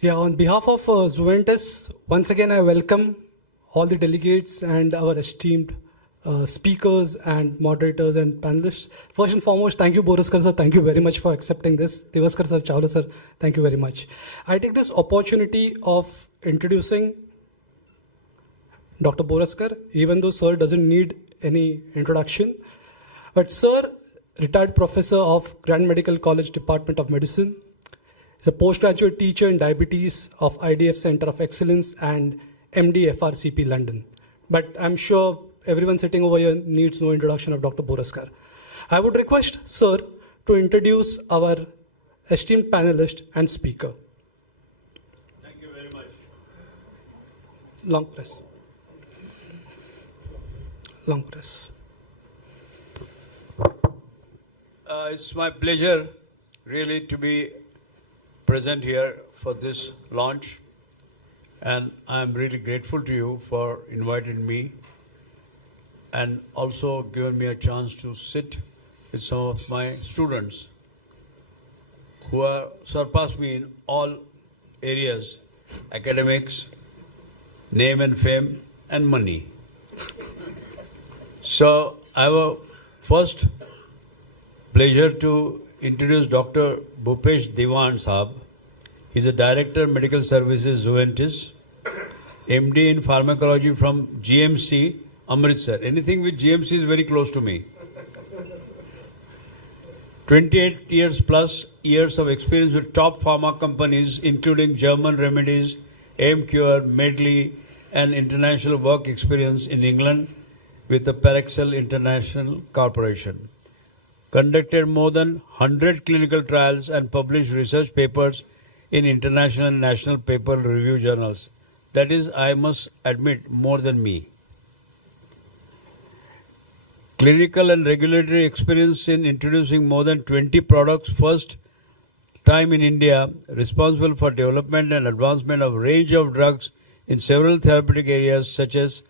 Yeah, on behalf of Zuventus, once again I welcome all the delegates and our esteemed speakers and moderators and panelists. First and foremost, thank you Bhoraskar sir, thank you very much for accepting this. Tiwaskar sir, Chawla sir, thank you very much. I take this opportunity of introducing Dr. Bhoraskar, even though sir doesn't need any introduction. But sir, retired professor of Grand Medical College Department of Medicine, is a postgraduate teacher in diabetes of IDF Center of Excellence and MD FRCP London. But I'm sure everyone sitting over here needs no introduction of Dr. Bhoraskar. I would request sir to introduce our esteemed panelist and speaker. Thank you very much. Long press. Long press. It's my pleasure really to be present here for this launch, and I'm really grateful to you for inviting me and also given me a chance to sit with some of my students who are surpassed me in all areas: academics, name and fame, and money. So I have a first pleasure to introduce Dr. Bhupesh Dewan Sahab. He's a Director Medical Services Zuventus, MD in Pharmacology from GMC, Amritsar. Anything with GMC is very close to me. 28 years plus years of experience with top pharma companies including German Remedies, AimCure, Medley, and international work experience in England with the Parexel International Corporation. Conducted more than 100 clinical trials and published research papers in international and national paper review journals. That is, I must admit, more than me. Clinical and regulatory experience in introducing more than 20 products, first time in India, responsible for development and advancement of a range of drugs in several therapeutic areas such as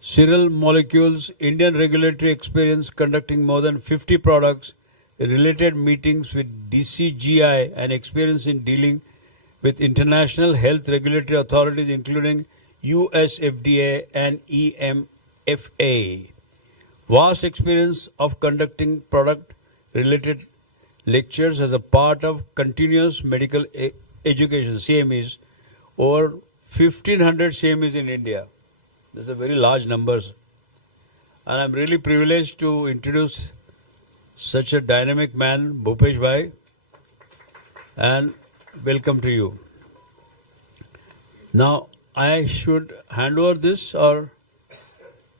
serial molecules, Indian regulatory experience conducting more than 50 products, related meetings with DCGI, and experience in dealing with international health regulatory authorities including US FDA and EMFA. Vast experience of conducting product-related lectures as a part of continuous medical education, CMEs, over 1,500 CMEs in India. These are very large numbers. And I'm really privileged to introduce such a dynamic man, Bhupesh Bhai, and welcome to you. Now, I should hand over this, or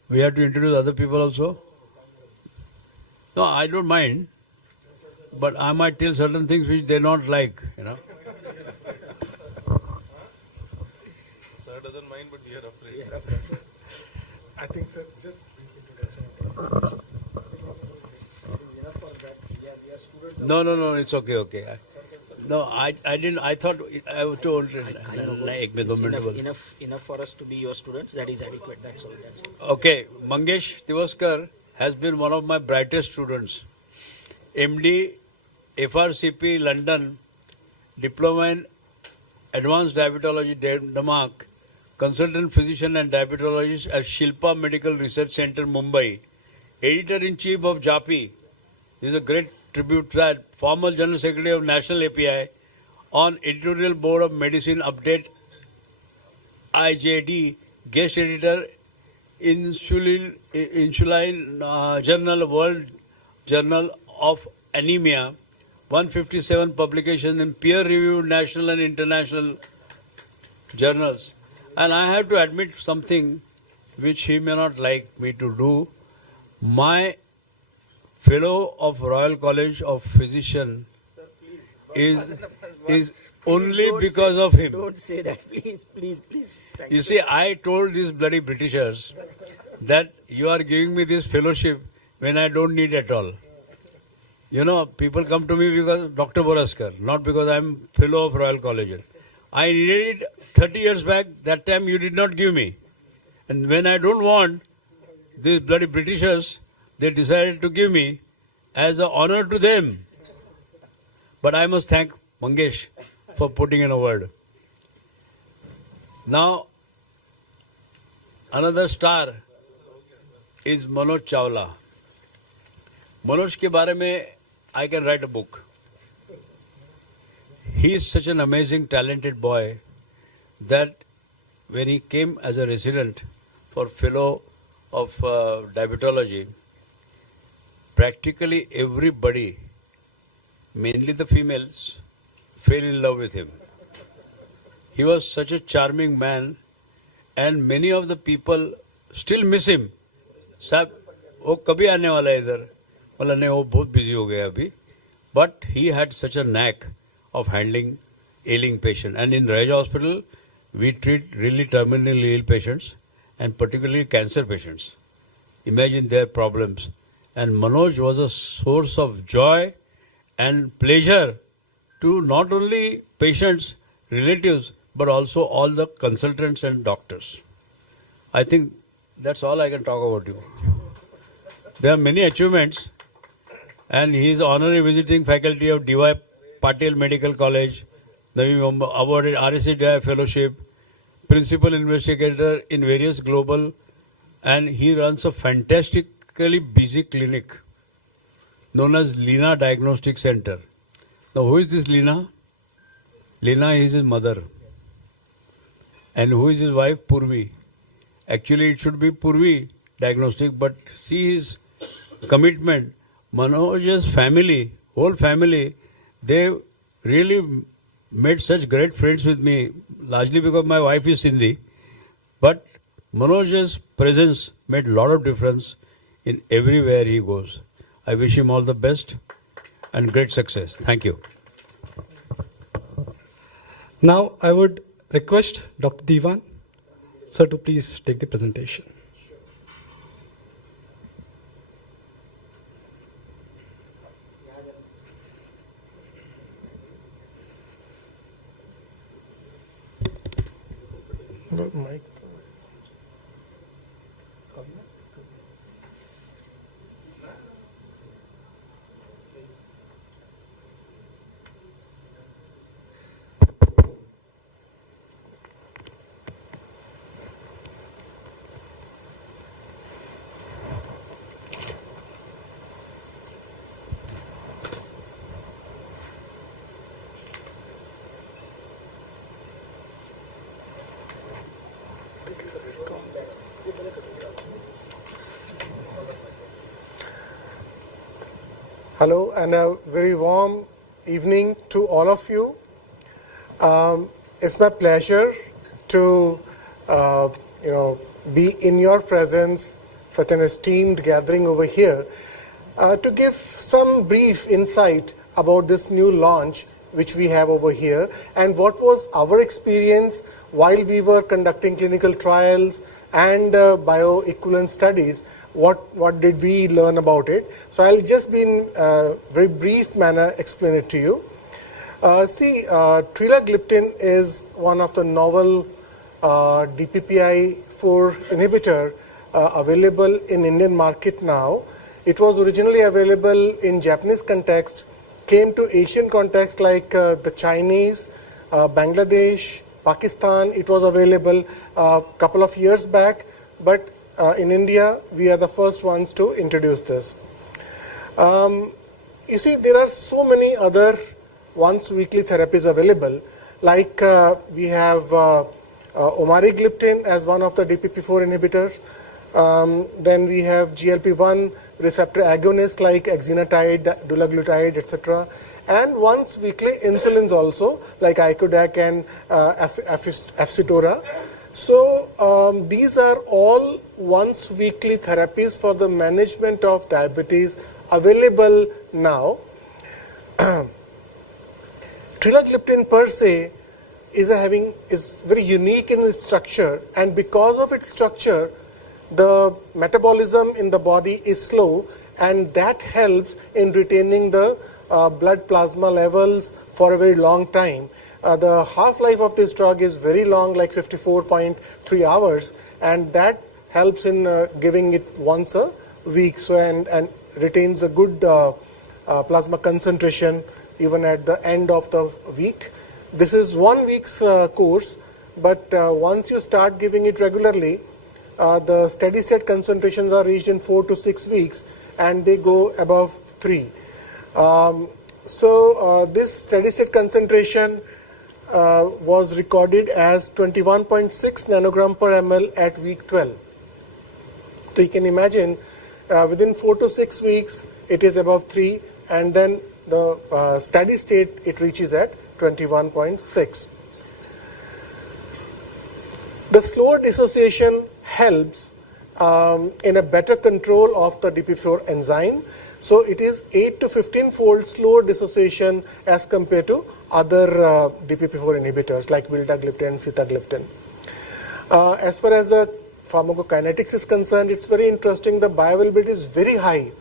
we have to introduce other people also? No, I don't mind, but I might tell certain things which they don't like, you know. Sir doesn't mind, but we are afraid. I think, sir, just No, it's okay. No, I didn't. I thought I was told. Enough for us to be your students. That is adequate. That's all. Okay, Mangesh Tiwaskar has been one of my brightest students. MD, FRCP London, Diploma in Advanced Diabetology, Denmark, Consultant Physician and Diabetologist at Shilpa Medical Research Center, Mumbai, Editor-in-Chief of JAPI. This is a great tribute to that. Former General Secretary of National API, on Editorial Board of Medicine Update, IJD, Guest Editor, Insulin Journal, World Journal of Anemia, 157 publications in peer-reviewed national and international journals. And I have to admit something which he may not like me to do. My fellow of Royal College of Physicians is only because of him. Don't say that, please. You see, I told these bloody Britishers that you are giving me this fellowship when I don't need at all. You know, people come to me because Dr. Bhoraskar, not because I'm fellow of Royal College. I needed it 30 years back. That time you did not give me. And when I don't want, these bloody Britishers, they decided to give me as an honor to them. But I must thank Mangesh for putting in a word. Now, another star is Manoj Chawla. Manoj के बारे में I can write a book. He is such an amazing, talented boy that when he came as a resident for fellow of diabetology, practically everybody, mainly the females, fell in love with him. He was such a charming man, and many of the people still miss him. साहब वो कभी आने वाला है इधर, बोला नहीं वो बहुत बिजी हो गया अभी. But he had such a knack of handling ailing patients. And in Raj Hospital, we treat really terminally ill patients and particularly cancer patients. Imagine their problems. And Manoj was a source of joy and pleasure to not only patients, relatives, but also all the consultants and doctors. I think that's all I can talk about you. There are many achievements, and he is honorary visiting faculty of D.Y. Patil Medical College, awarded RSCDI Fellowship, principal investigator in various global, and he runs a fantastically busy clinic known as Lina Diagnostic Center. Now, who is this Lina? Lina is his mother. And who is his wife? Purvi. Actually, it should be Purvi Diagnostic, but see his commitment. Manoj's family, whole family, they really made such great friends with me, largely because my wife is Sindhi. But Manoj's presence made a lot of difference in everywhere he goes. I wish him all the best and great success. Thank you. Now I would request Dr. Dewan, sir, to please take the presentation. Mike. Hello and a very warm evening to all of you. It's my pleasure to be in your presence, such an esteemed gathering over here, to give some brief insight about this new launch which we have over here and what was our experience while we were conducting clinical trials and bioequivalent studies. What did we learn about it? So I'll just be in a very brief manner explain it to you. Trelagliptin is one of the novel DPP-4 inhibitor available in Indian market now. It was originally available in Japanese context, came to Asian context like the Chinese, Bangladesh, Pakistan. It was available a couple of years back, but in India, we are the first ones to introduce this. You see, there are so many other once weekly therapies available, like we have omarigliptin as one of the DPP-4 inhibitors. Then we have GLP-1 receptor agonists like exenatide, dulaglutide, etc. And once weekly insulins also, like Icodec and Afsitora. So these are all once weekly therapies for the management of diabetes available now. Trelagliptin per se is very unique in its structure, and because of its structure, the metabolism in the body is slow, and that helps in retaining the blood plasma levels for a very long time. The half-life of this drug is very long, like 54.3 hours, and that helps in giving it once a week, so and retains a good plasma concentration even at the end of the week. This is 1 week's course, but once you start giving it regularly, the steady state concentrations are reached in 4 to 6 weeks, and they go above 3. This steady state concentration was recorded as 21.6 nanogram per ml at week 12. So you can imagine within 4 to 6 weeks it is above 3, and then the steady state it reaches at 21.6. The slower dissociation helps in a better control of the DPP4 enzyme. So it is 8 to 15 fold slower dissociation as compared to other DPP4 inhibitors like vildagliptin and sitagliptin. As far as the pharmacokinetics is concerned, it's very interesting. The bioavailability is very high.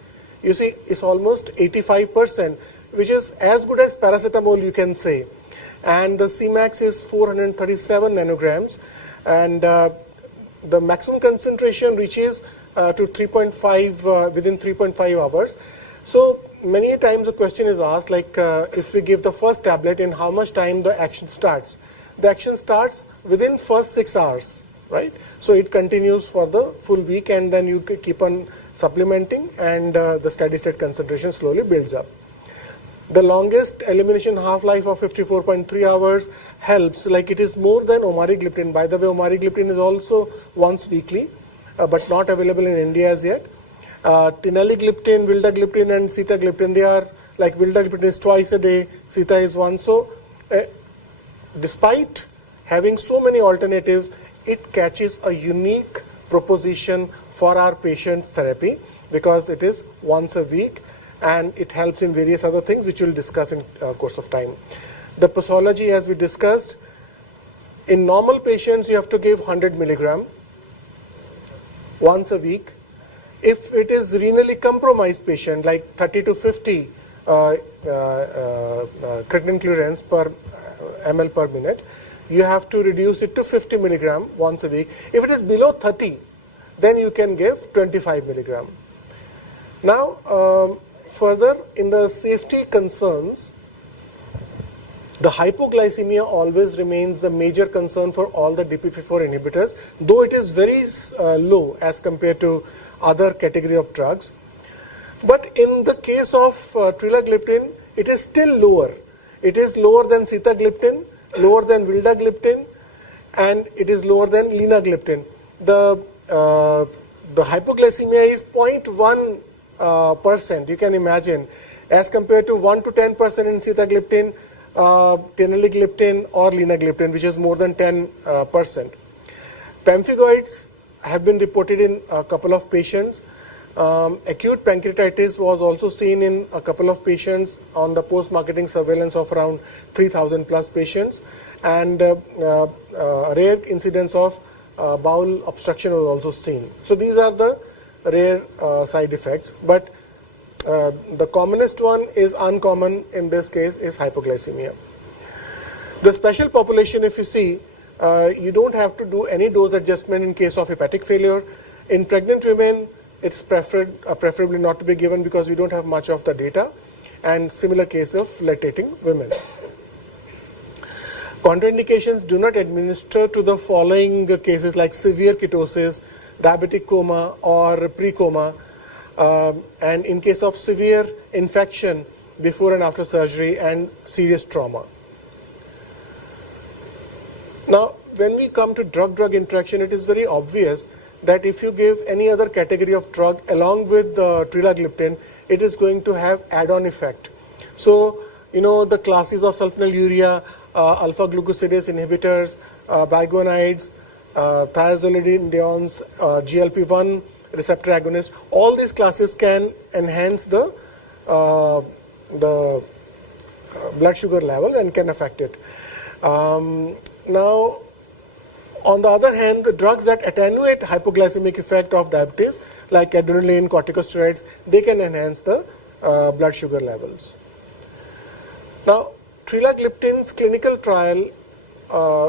You see, it's almost 85%, which is as good as paracetamol, you can say. And the Cmax is 437 nanograms, and the maximum concentration reaches to 3.5 within 3.5 hours. So many times the question is asked, like if we give the first tablet, in how much time the action starts? The action starts within first 6 hours, right? So it continues for the full week, and then you keep on supplementing, and the steady state concentration slowly builds up. The longest elimination half-life of 54.3 hours helps, like it is more than omarigliptin. By the way, omarigliptin is also once weekly, but not available in India as yet. Trelagliptin, vildagliptin and sitagliptin, they are like vildagliptin is twice a day, sita is once. So despite having so many alternatives, it catches a unique proposition for our patients' therapy because it is once a week, and it helps in various other things which we'll discuss in course of time. The posology, as we discussed, in normal patients you have to give 100 milligram once a week. If it is renally compromised patient, like 30 to 50 creatinine clearance per ml per minute, you have to reduce it to 50 milligram once a week. If it is below 30, then you can give 25 milligram. Now, further, in the safety concerns, the hypoglycemia always remains the major concern for all the DPP4 inhibitors, though it is very low as compared to other category of drugs. But in the case of Trelagliptin, it is still lower. It is lower than sitagliptin, lower than vildagliptin, and it is lower than linagliptin. The hypoglycemia is 0.1%, you can imagine, as compared to 1 to 10% in sitagliptin, Trelagliptin or linagliptin, which is more than 10%. Pemphigoids have been reported in a couple of patients. Acute pancreatitis was also seen in a couple of patients on the post-marketing surveillance of around 3,000 plus patients, and rare incidence of bowel obstruction was also seen. So these are the rare side effects, but the commonest one is uncommon in this case is hypoglycemia. The special population, if you see, you don't have to do any dose adjustment in case of hepatic failure. In pregnant women, it's preferably not to be given because we don't have much of the data, and similar case of lactating women. Contraindications: do not administer to the following cases like severe ketosis, diabetic coma or pre-coma, and in case of severe infection before and after surgery and serious trauma. Now, when we come to drug-drug interaction, it is very obvious that if you give any other category of drug along with the Trelagliptin, it is going to have add-on effect. So, you know, the classes of sulfonylurea, alpha-glucosidase inhibitors, biguanides, thiazolidinediones, GLP-1 receptor agonists, all these classes can enhance the blood sugar level and can affect it. Now, on the other hand, the drugs that attenuate hypoglycemic effect of diabetes, like adrenaline, corticosteroids, they can enhance the blood sugar levels. Now, Trelagliptin's clinical trial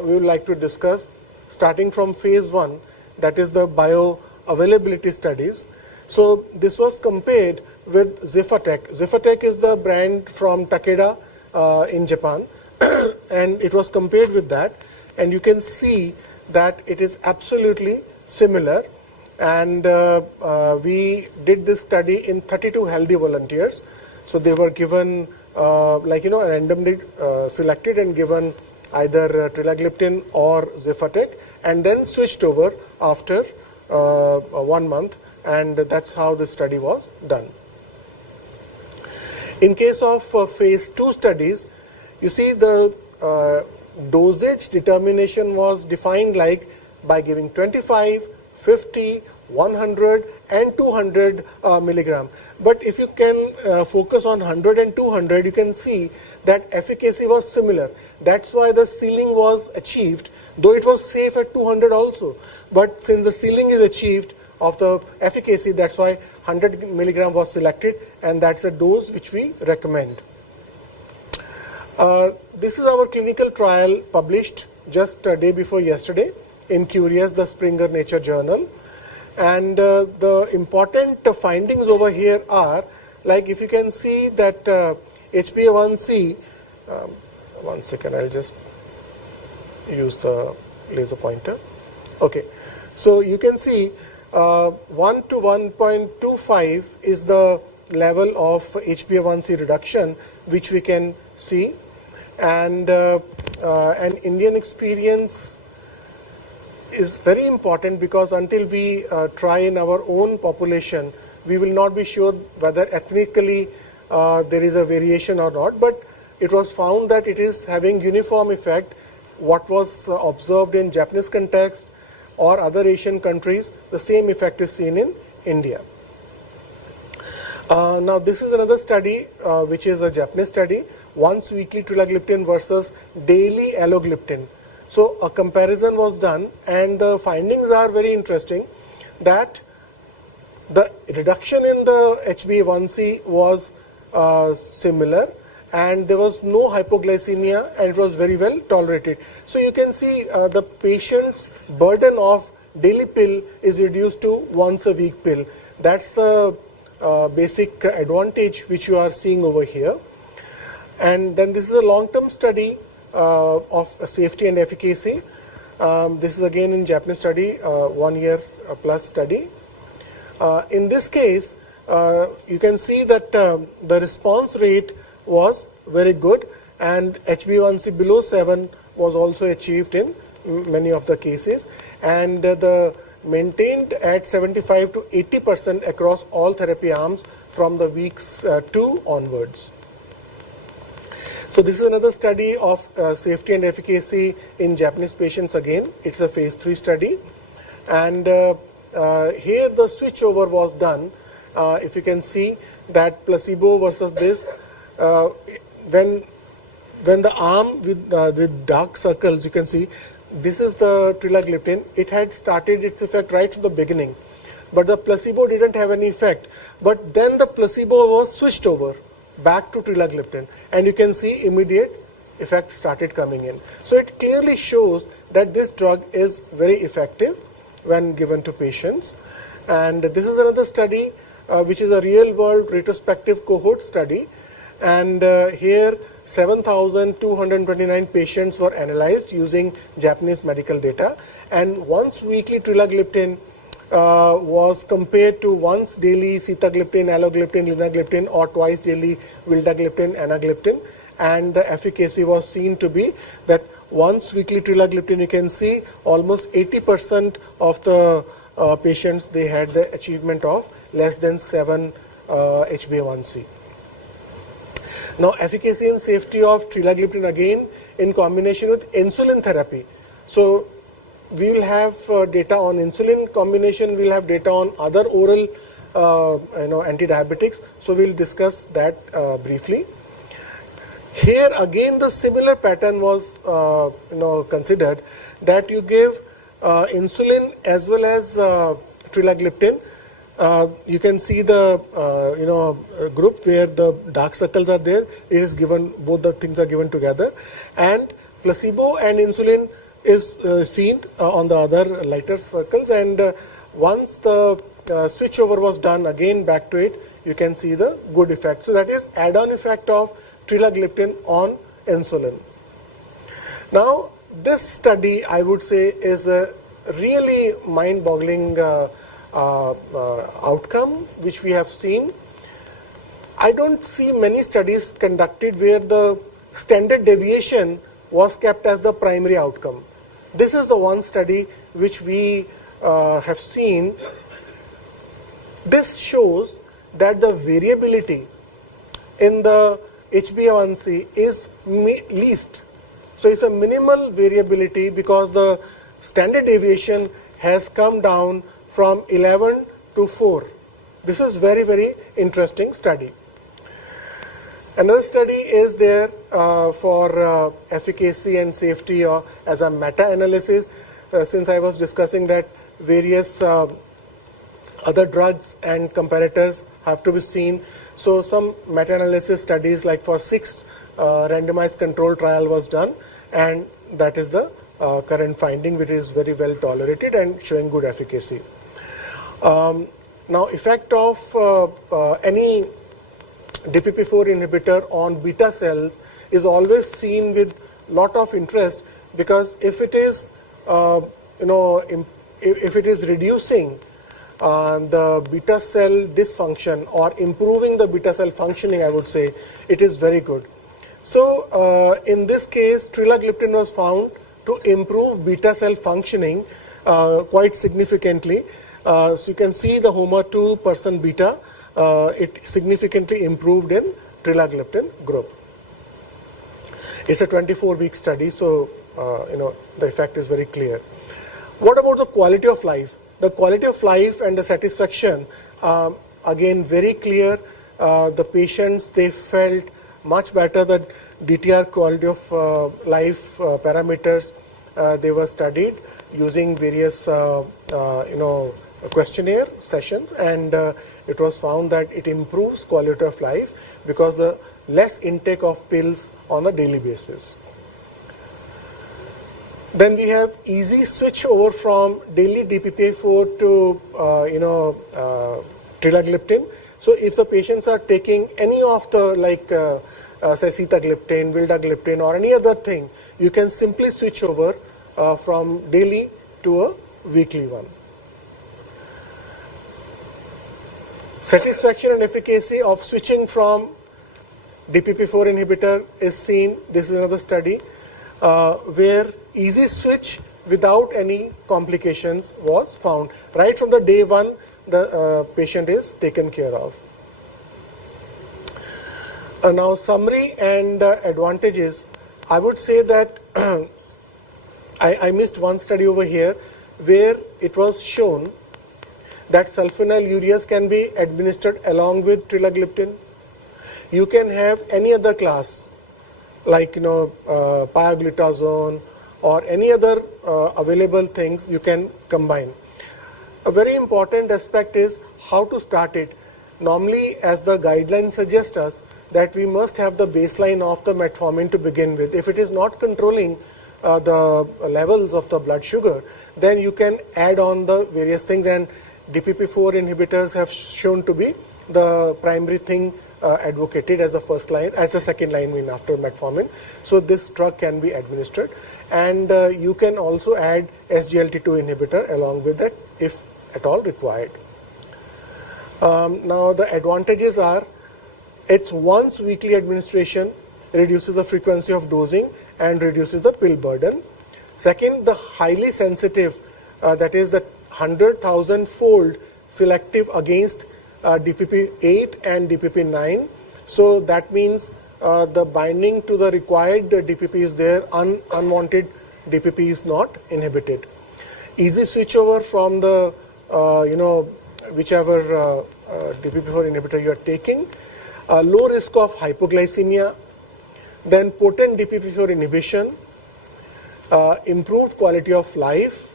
we would like to discuss, starting from phase 1, that is the bioavailability studies. So this was compared with Zephatec. Zephatec is the brand from Takeda in Japan, and it was compared with that. and you can see that it is absolutely similar. And we did this study in 32 healthy volunteers. So they were given randomly selected and given either Trelagliptin or Zifatec, and then switched over after 1 month, and that's how the study was done. In case of phase 2 studies, you see the dosage determination was defined like by giving 25, 50, 100 and 200 milligram. But if you can focus on 100 and 200, you can see that efficacy was similar. That's why the ceiling was achieved, though it was safe at 200 also. But since the ceiling is achieved of the efficacy, that's why 100 milligram was selected, and that's the dose which we recommend. This is our clinical trial published just a day before yesterday in Curious, the Springer Nature Journal. And the important findings over here are, like if you can see that HbA1c, one second, I'll just use the laser pointer. Okay, so you can see 1 to 1.25 is the level of HbA1c reduction which we can see, and an Indian experience is very important, because until we try in our own population, we will not be sure whether ethnically there is a variation or not, but it was found that it is having uniform effect. What was observed in Japanese context or other Asian countries, the same effect is seen in India. Now this is another study which is a Japanese study, once weekly Trelagliptin versus daily Allogliptin. So a comparison was done, and the findings are very interesting, that the reduction in the HbA1c was similar, and there was no hypoglycemia, and it was very well tolerated. So you can see the patient's burden of daily pill is reduced to once a week pill. That's the basic advantage which you are seeing over here. And then this is a long-term study of safety and efficacy. This is again in Japanese study, 1 year plus study. In this case, you can see that the response rate was very good, and HbA1c below 7 was also achieved in many of the cases, and the maintained at 75 to 80% across all therapy arms from the weeks 2 onwards. So this is another study of safety and efficacy in Japanese patients again. It's a phase 3 study, and here the switchover was done. If you can see that placebo versus this, when the arm with dark circles, you can see this is the Trelagliptin. It had started its effect right from the beginning, but the placebo didn't have any effect. But then the placebo was switched over back to Trelagliptin, and you can see immediate effect started coming in. So it clearly shows that this drug is very effective when given to patients. And this is another study which is a real world retrospective cohort study, and here 7,229 patients were analyzed using Japanese medical data, and once weekly Trelagliptin was compared to once daily Sitagliptin, Allogliptin, Linagliptin, or twice daily Vildagliptin, Anagliptin, and the efficacy was seen to be that once weekly Trelagliptin, you can see almost 80% of the patients, they had the achievement of less than 7 HbA1c. Now efficacy and safety of Trelagliptin again in combination with insulin therapy. So we will have data on insulin combination, we will have data on other oral anti-diabetics, so we will discuss that briefly. Here again the similar pattern was considered, that you give insulin as well as Trelagliptin. You can see the group where the dark circles are there. It is given, both the things are given together, and placebo and insulin is seen on the other lighter circles. And once the switchover was done again back to it, you can see the good effect. So that is add-on effect of Trelagliptin on insulin. Now this study, I would say, is a really mind-boggling outcome which we have seen. I don't see many studies conducted where the standard deviation was kept as the primary outcome. This is the one study which we have seen. This shows that the variability in the HbA1c is least. So it's a minimal variability because the standard deviation has come down from 11 to 4. This is very, very interesting study. Another study is there for efficacy and safety as a meta-analysis. Since I was discussing that various other drugs and comparators have to be seen. So some meta-analysis studies like for 6 randomized control trial was done, and that is the current finding, which is very well tolerated and showing good efficacy. Now effect of any DPP-4 inhibitor on beta cells is always seen with lot of interest, because if it is if it is reducing the beta cell dysfunction or improving the beta cell functioning, I would say it is very good. So in this case, Trelagliptin was found to improve beta cell functioning quite significantly. So you can see the HOMA2% beta, it significantly improved in Trelagliptin group. It's a 24-week study, so the effect is very clear. What about the quality of life? The quality of life and the satisfaction, again very clear. The patients, they felt much better. The DTR quality of life parameters, they were studied using various questionnaire sessions, and it was found that it improves quality of life because the less intake of pills on a daily basis. Then we have easy switch over from daily DPP-4 to Trelagliptin. So if the patients are taking any of the say sitagliptin, vildagliptin or any other thing, you can simply switch over from daily to a weekly one. Satisfaction and efficacy of switching from DPP-4 inhibitor is seen. This is another study where easy switch without any complications was found. Right from the day one, the patient is taken care of. Now summary and advantages. I would say that I missed one study over here where it was shown that sulfonylureas can be administered along with Trelagliptin. You can have any other class like pioglitazone or any other available things you can combine. A very important aspect is how to start it. Normally, as the guidelines suggest us, that we must have the baseline of the metformin to begin with. If it is not controlling the levels of the blood sugar, then you can add on the various things, and DPP-4 inhibitors have shown to be the primary thing advocated as a first line, as a second line after metformin. So this drug can be administered, and you can also add SGLT2 inhibitor along with that if at all required. Now the advantages are, it's once weekly administration, reduces the frequency of dosing and reduces the pill burden. Second, the highly sensitive, that is the 100,000-fold selective against DPP-8 and DPP-9. So that means the binding to the required DPP is there, unwanted DPP is not inhibited. Easy switchover from the whichever DPP-4 inhibitor you are taking. Low risk of hypoglycemia. Then potent DPP-4 inhibition. Improved quality of life.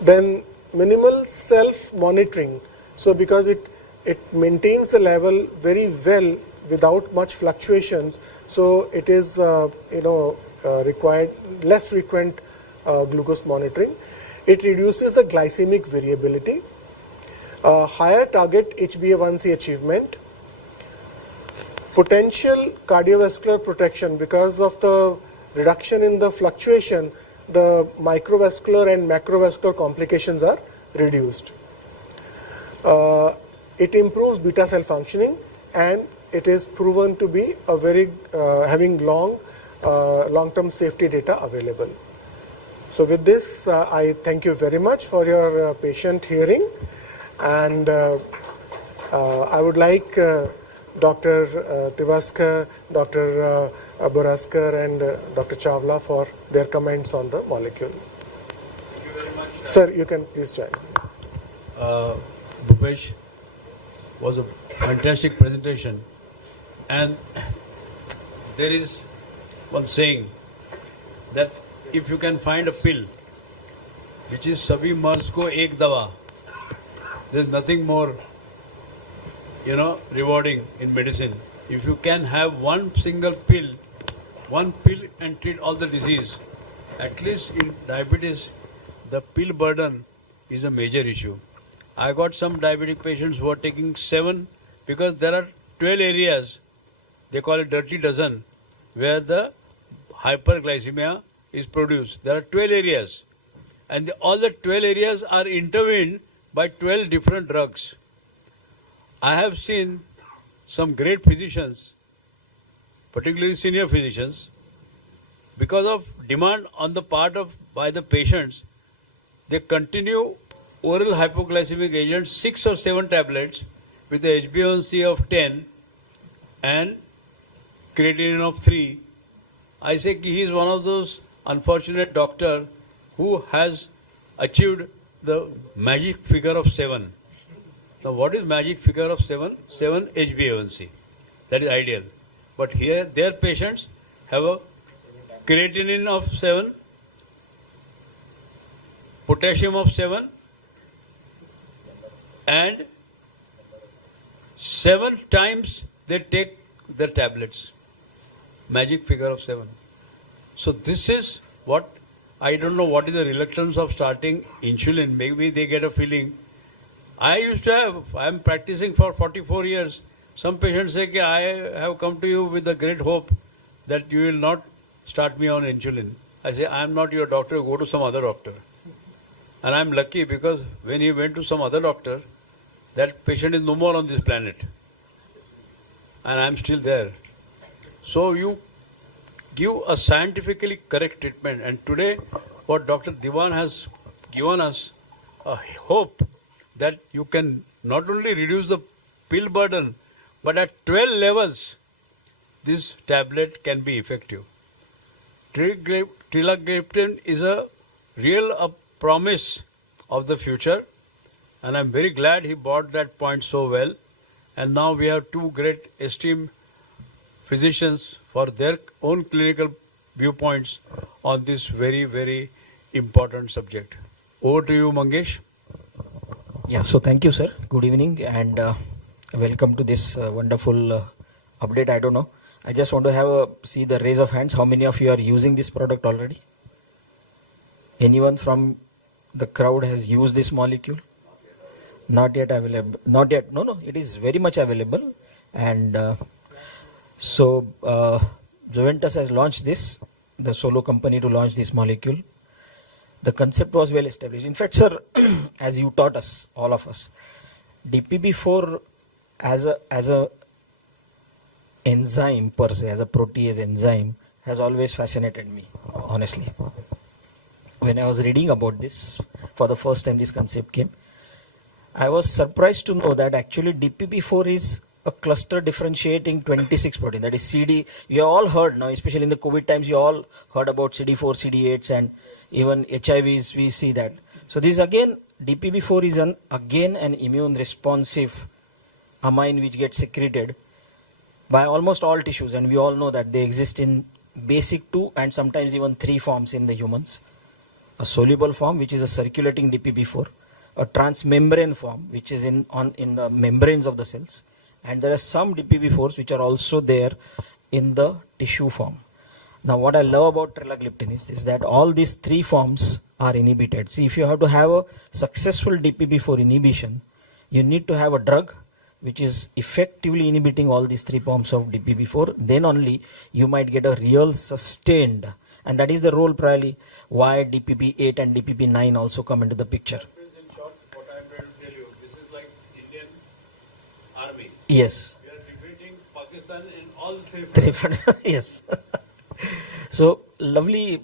Then minimal self-monitoring. So because it maintains the level very well without much fluctuations, so it is required less frequent glucose monitoring. It reduces the glycemic variability. Higher target HbA1c achievement. Potential cardiovascular protection because of the reduction in the fluctuation, the microvascular and macrovascular complications are reduced. It improves beta cell functioning, and it is proven to be a very having long-term safety data available. So with this, I thank you very much for your patient hearing, and I would like Dr. Tiwaskar, Dr. Bhoraskar, and Dr. Chawla for their comments on the molecule. Thank you very much. Sir, you can please join. Bhupesh, was a fantastic presentation, and there is one saying that if you can find a pill which is sabhi mars ko ek dawa, there is nothing more rewarding in medicine. If you can have one single pill, and treat all the disease, at least in diabetes, the pill burden is a major issue. I got some diabetic patients who are taking 7 because there are 12 areas, they call it dirty dozen, where the hyperglycemia is produced. There are 12 areas, and all the 12 areas are intervened by 12 different drugs. I have seen some great physicians, particularly senior physicians, because of demand on the part of by the patients, they continue oral hypoglycemic agents, 6 or 7 tablets with the HbA1c of 10 and creatinine of 3. I say he is one of those unfortunate doctor who has achieved the magic figure of 7. Now what is magic figure of 7? 7 HbA1c. That is ideal. But here their patients have a creatinine of 7, potassium of 7, and 7 times they take the tablets. Magic figure of 7. So this is what, I don't know what is the reluctance of starting insulin. Maybe they get a feeling. I am practicing for 44 years. Some patients say, I have come to you with a great hope that you will not start me on insulin. I say, I am not your doctor, go to some other doctor. And I am lucky because when he went to some other doctor, that patient is no more on this planet. And I am still there. So you give a scientifically correct treatment. And today, what Dr. Dewan has given us a hope that you can not only reduce the pill burden, but at 12 levels, this tablet can be effective. Trelagliptin is a real promise of the future, and I'm very glad he brought that point so well. And now we have 2 great esteemed physicians for their own clinical viewpoints on this very, very important subject. Over to you, Mangesh. Yeah, so thank you, sir. Good evening and welcome to this wonderful update. I don't know. I just want to see the raise of hands. How many of you are using this product already? Anyone from the crowd has used this molecule? Not yet available. Not yet. No, it is very much available. And so Zuventus has launched this, the solo company to launch this molecule. The concept was well established. In fact, sir, as you taught us, all of us, DPP4 as a enzyme per se, as a protease enzyme, has always fascinated me, honestly. When I was reading about this, for the first time this concept came, I was surprised to know that actually DPP4 is a cluster differentiating 26 protein, that is CD. You have all heard now, especially in the COVID times, you all heard about CD4, CD8s, and even HIVs, we see that. So this again, DPP4 is again an immune responsive amine which gets secreted by almost all tissues, and we all know that they exist in basic 2 and sometimes even 3 forms in the humans. A soluble form, which is a circulating DPP4, a transmembrane form, which is in the membranes of the cells, and there are some DPP4s which are also there in the tissue form. Now what I love about Trelagliptin is that all these 3 forms are inhibited. See, if you have to have a successful DPP4 inhibition, you need to have a drug which is effectively inhibiting all these three forms of DPP4, then only you might get a real sustained, and that is the role probably why DPP8 and DPP9 also come into the picture. In short, what I am trying to tell you, this is like Indian Army. Yes. We are defeating Pakistan in all three fronts. Yes. So lovely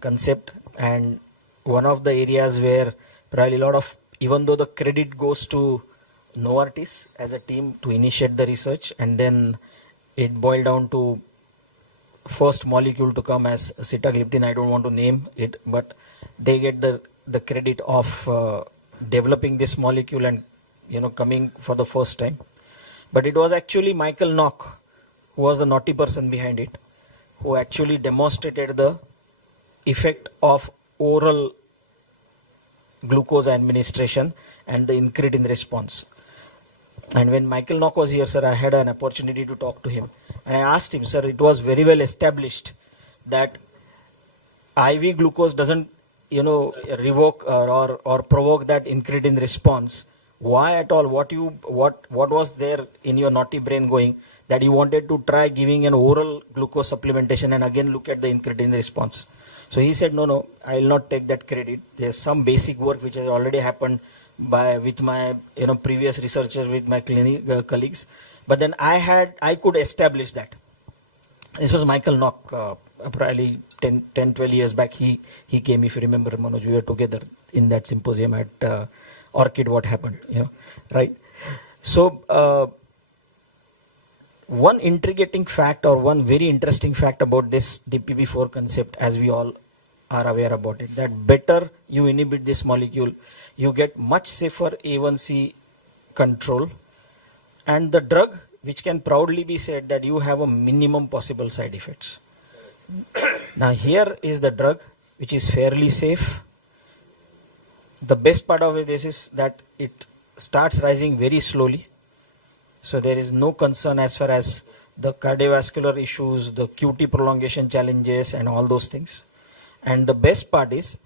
concept, and one of the areas where probably a lot of, even though the credit goes to Novartis as a team to initiate the research, and then it boiled down to first molecule to come as sitagliptin. I don't want to name it, but they get the credit of developing this molecule and coming for the first time. But it was actually Michael Nock who was the naughty person behind it, who actually demonstrated the effect of oral glucose administration and the incretin response. And when Michael Nock was here, sir, I had an opportunity to talk to him. And I asked him, sir, it was very well established that IV glucose doesn't, revoke or provoke that incretin response. Why at all? What was there in your naughty brain going that you wanted to try giving an oral glucose supplementation and again look at the incretin response? So he said, no, I will not take that credit. There's some basic work which has already happened with my previous researchers, with my clinic colleagues. But then I could establish that. This was Michael Nock, probably 10-12 years back. He came, if you remember, Manoj, we were together in that symposium at Orchid. What happened, right? So one intriguing fact, or one very interesting fact about this DPP4 concept, as we all are aware about it, that better you inhibit this molecule, you get much safer A1C control, and the drug, which can proudly be said that you have a minimum possible side effects. Now here is the drug which is fairly safe. The best part of this is that it starts rising very slowly. So there is no concern as far as the cardiovascular issues, the QT prolongation challenges and all those things. And the best part is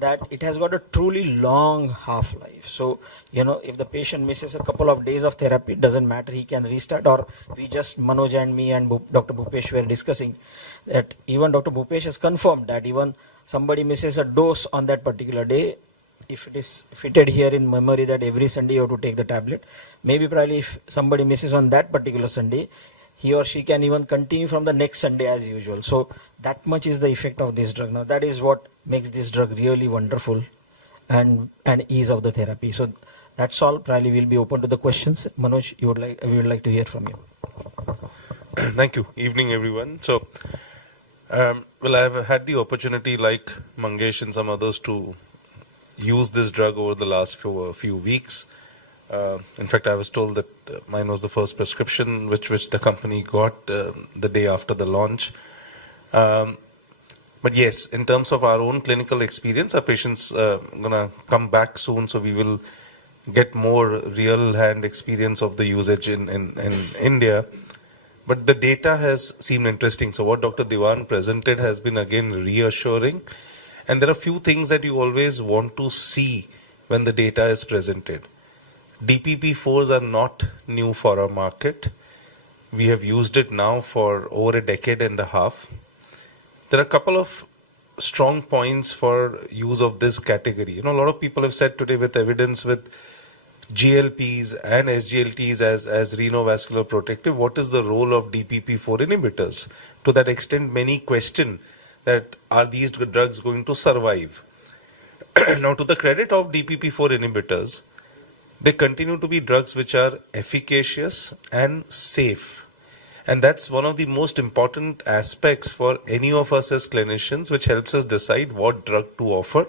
that it has got a truly long half-life. So, if the patient misses a couple of days of therapy, it doesn't matter, he can restart. Or Manoj and me and Dr. Bhupesh were discussing that even Dr. Bhupesh has confirmed that even somebody misses a dose on that particular day, if it is fitted here in memory that every Sunday you have to take the tablet, maybe probably if somebody misses on that particular Sunday, he or she can even continue from the next Sunday as usual. So that much is the effect of this drug. Now that is what makes this drug really wonderful and ease of the therapy. So that's all. Probably we'll be open to the questions. Manoj, we would like to hear from you. Thank you. Evening, everyone. So, I've had the opportunity, like Mangesh and some others, to use this drug over the last few weeks. In fact, I was told that mine was the first prescription which the company got the day after the launch. But yes, in terms of our own clinical experience, our patients are going to come back soon, so we will get more real-hand experience of the usage in India. But the data has seemed interesting. So what Dr. Dewan presented has been again reassuring. And there are few things that you always want to see when the data is presented. DPP4s are not new for our market. We have used it now for over a decade and a half. There are a couple of strong points for use of this category. A lot of people have said today, with evidence with GLPs and SGLTs as renovascular protective, what is the role of DPP4 inhibitors? To that extent, many question that are these drugs going to survive? Now, to the credit of DPP4 inhibitors, they continue to be drugs which are efficacious and safe. And that's one of the most important aspects for any of us as clinicians, which helps us decide what drug to offer,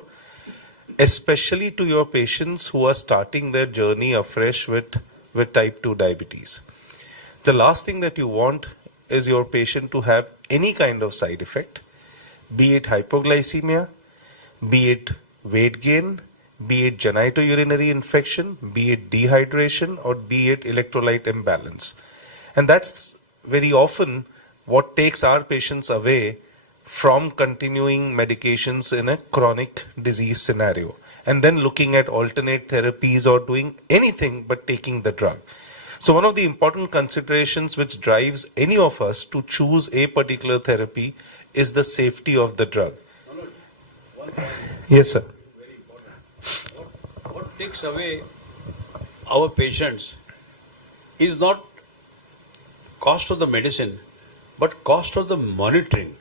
especially to your patients who are starting their journey afresh with type 2 diabetes. The last thing that you want is your patient to have any kind of side effect, be it hypoglycemia, be it weight gain, be it genitourinary infection, be it dehydration, or be it electrolyte imbalance. And that's very often what takes our patients away from continuing medications in a chronic disease scenario, and then looking at alternate therapies or doing anything but taking the drug. So one of the important considerations which drives any of us to choose a particular therapy is the safety of the drug. Yes, sir. What takes away our patients is not cost of the medicine, but cost of the monitoring.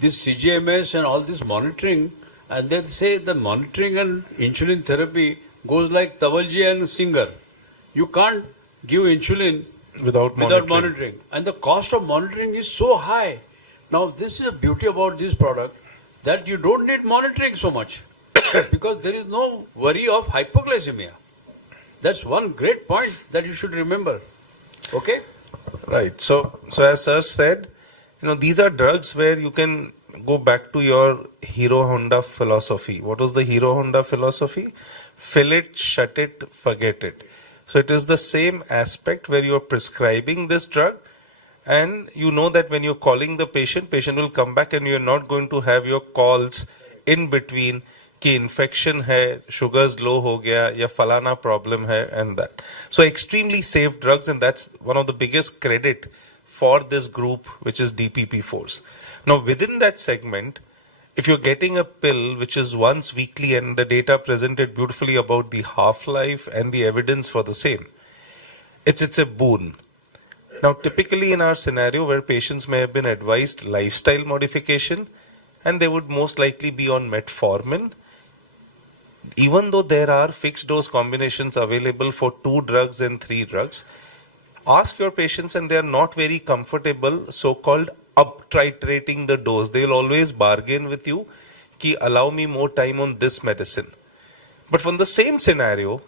This CGMS and all this monitoring, and they say the monitoring and insulin therapy goes like Tawalji and Singer. You can't give insulin Without monitoring. And the cost of monitoring is so high. Now, this is the beauty about this product, that you don't need monitoring so much because there is no worry of hypoglycemia. That's one great point that you should remember. Okay? Right. So as sir said, these are drugs where you can go back to your Hero Honda philosophy. What was the Hero Honda philosophy? Fill it, shut it, forget it. So it is the same aspect where you are prescribing this drug, and you know that when you're calling the patient will come back, and you're not going to have your calls in between कि infection है, sugars low हो गया या फलाना problem है, and that. So extremely safe drugs, and that's one of the biggest credit for this group, which is DPP4s. Now within that segment, if you're getting a pill which is once weekly, and the data presented beautifully about the half-life and the evidence for the same, it's a boon. Now typically in our scenario where patients may have been advised lifestyle modification, and they would most likely be on metformin, even though there are fixed dose combinations available for 2 drugs and 3 drugs, ask your patients and they are not very comfortable so-called up-titrating the dose. They will always bargain with you, ki allow me more time on this medicine. But from the same scenario,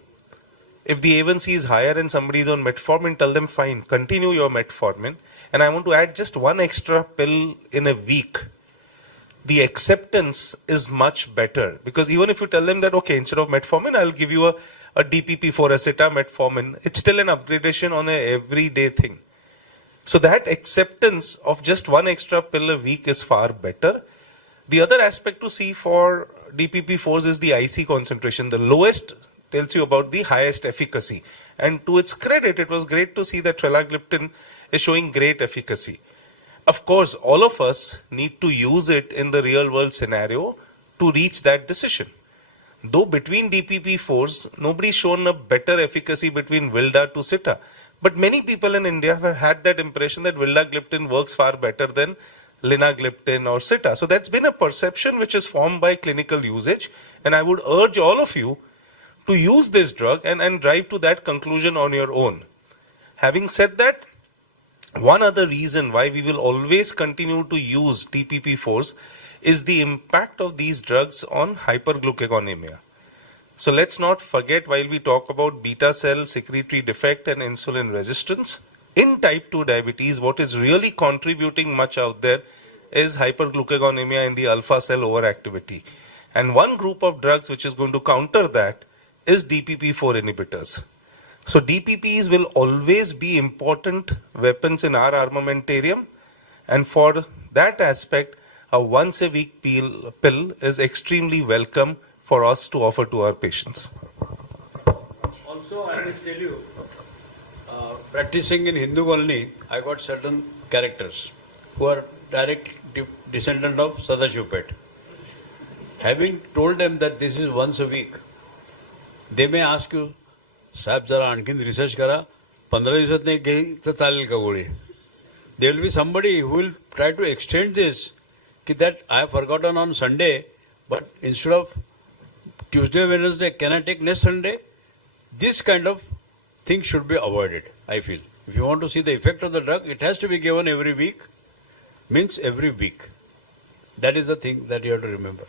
if the A1C is higher and somebody is on metformin, tell them fine, continue your metformin, and I want to add just 1 extra pill in a week. The acceptance is much better, because even if you tell them that, okay, instead of metformin, I'll give you a DPP-4 acetametformin, it's still an upgradation on a everyday thing. So that acceptance of just 1 extra pill a week is far better. The other aspect to see for DPP-4s is the IC concentration. The lowest tells you about the highest efficacy. And to its credit, it was great to see that Trelagliptin is showing great efficacy. Of course, all of us need to use it in the real world scenario to reach that decision. Though between DPP4s, nobody's shown a better efficacy between Vilda to Sita. But many people in India have had that impression that Vildagliptin works far better than Linagliptin or Sita. So that's been a perception which is formed by clinical usage. And I would urge all of you to use this drug and drive to that conclusion on your own. Having said that, one other reason why we will always continue to use DPP4s is the impact of these drugs on hyperglucagonemia. So let's not forget, while we talk about beta cell secretory defect and insulin resistance, in type 2 diabetes, what is really contributing much out there is hyperglucagonemia and the alpha cell overactivity. And one group of drugs which is going to counter that is DPP-4 inhibitors. So DPPs will always be important weapons in our armamentarium, and for that aspect, a once a week pill is extremely welcome for us to offer to our patients. Also, I will tell you, practicing in Hindu colony, I got certain characters who are direct descendant of Sadashivpet. Having told them that this is once a week, they may ask you, साहब जरा आणखीन research करा 15 दिवसात नाही काही तर चालेल का गोळी there will be somebody who will try to extend this ki that I have forgotten on Sunday, but instead of Tuesday, Wednesday, can I take next Sunday? This kind of thing should be avoided, I feel. If you want to see the effect of the drug, it has to be given every week, means every week. That is the thing that you have to remember.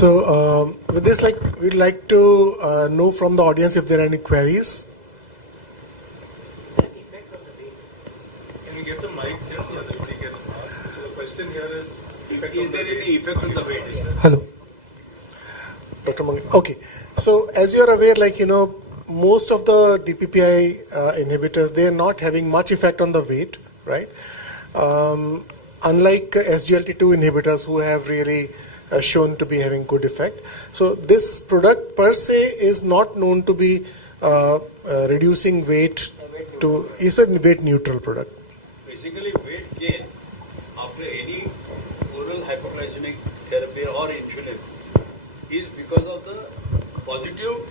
So with this, we'd like to know from the audience if there are any queries. Can we get some mics here so that we can ask? So the question here is, Is there any effect on the weight? Hello. Dr. Mangesh. Okay. So as you are aware, most of the DPP-4i inhibitors, they are not having much effect on the weight, right? Unlike SGLT2 inhibitors who have really shown to be having good effect. So this product per se is not known to be reducing weight to, is a weight neutral product. Basically, weight gain after any oral hypoglycemic therapy or insulin is because of the positive,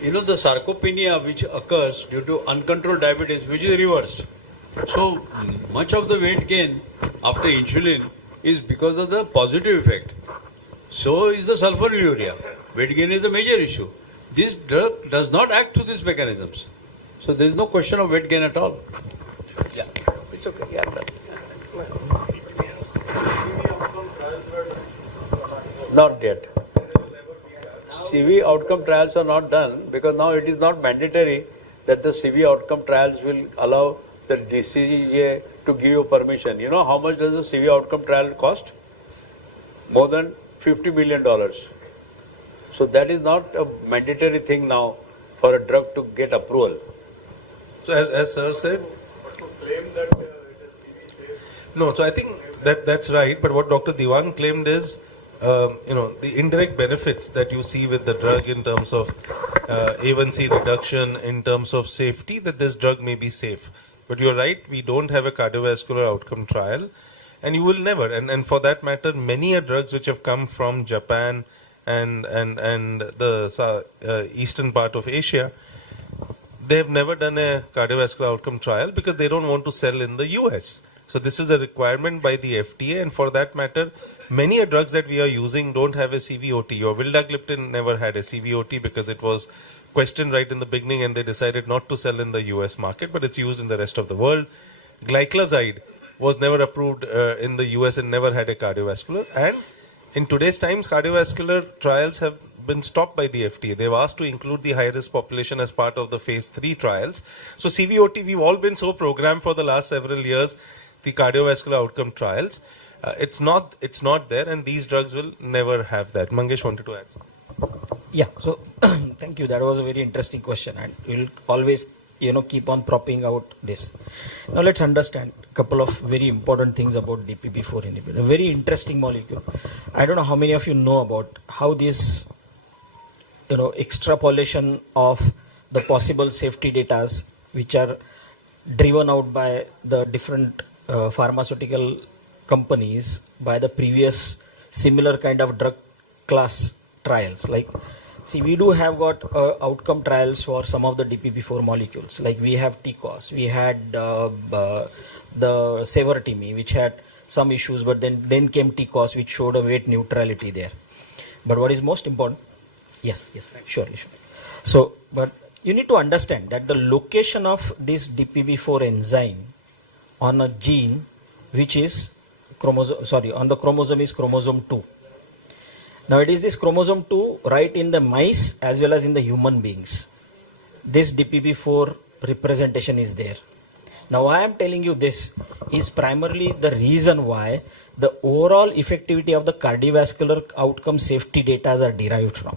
the sarcopenia which occurs due to uncontrolled diabetes, which is reversed. So much of the weight gain after insulin is because of the positive effect. So is the sulfonylurea. Weight gain is a major issue. This drug does not act through these mechanisms. So there is no question of weight gain at all. Yeah. It's okay. Yeah, done. Not yet. CV outcome trials are not done because now it is not mandatory that the CV outcome trials will allow the DCGA to give you permission. You know how much does the CV outcome trial cost? More than $50 million. So that is not a mandatory thing now for a drug to get approval. So as sir said, no, so I think that's right. But what Dr. Dewan claimed is, the indirect benefits that you see with the drug in terms of A1C reduction, in terms of safety, that this drug may be safe. But you're right, we don't have a cardiovascular outcome trial, and you will never. And for that matter, many drugs which have come from Japan and the eastern part of Asia, they have never done a cardiovascular outcome trial because they don't want to sell in the US. So this is a requirement by the FDA, and for that matter, many drugs that we are using don't have a CVOT. Your Vildagliptin never had a CVOT because it was questioned right in the beginning and they decided not to sell in the US market, but it's used in the rest of the world. Glyclazide was never approved in the US and never had a cardiovascular. And in today's times, cardiovascular trials have been stopped by the FDA. They've asked to include the high-risk population as part of the phase 3 trials. So CVOT, we've all been so programmed for the last several years, the cardiovascular outcome trials. It's not there, and these drugs will never have that. Mangesh wanted to add something. Yeah, so thank you. That was a very interesting question, and we'll always, keep on propping out this. Now let's understand a couple of very important things about DPP-4 inhibitor. A very interesting molecule. I don't know how many of you know about how this, extrapolation of the possible safety data which are driven out by the different pharmaceutical companies by the previous similar kind of drug class trials. Like, see, we do have got outcome trials for some of the DPP-4 molecules. Like we have TCOS, we had the Severtimi, which had some issues, but then came TCOS, which showed a weight neutrality there. But what is most important? Yes, surely. So, but you need to understand that the location of this DPP-4 enzyme on a gene, which is on the chromosome is chromosome 2. Now it is this chromosome 2 right in the mice as well as in the human beings. This DPP-4 representation is there. Now why I am telling you this is primarily the reason why the overall effectivity of the cardiovascular outcome safety data are derived from.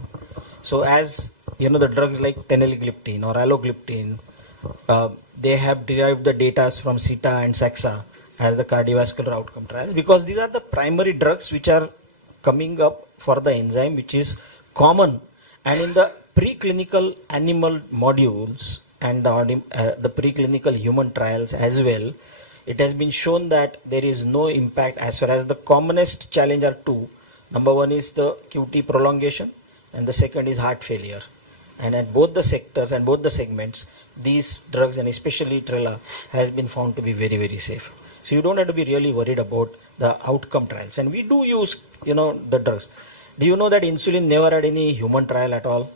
So as the drugs like Trelagliptin or Alogliptin, they have derived the data from CETA and SAXA as the cardiovascular outcome trials, because these are the primary drugs which are coming up for the enzyme, which is common. And in the preclinical animal modules and the preclinical human trials as well, it has been shown that there is no impact as far as the commonest challenge are two. Number one is the QT prolongation, and the second is heart failure. And at both the sectors and both the segments, these drugs, and especially Trela, has been found to be very, very safe. So you don't have to be really worried about the outcome trials. And we do use, the drugs. Do you know that insulin never had any human trial at all?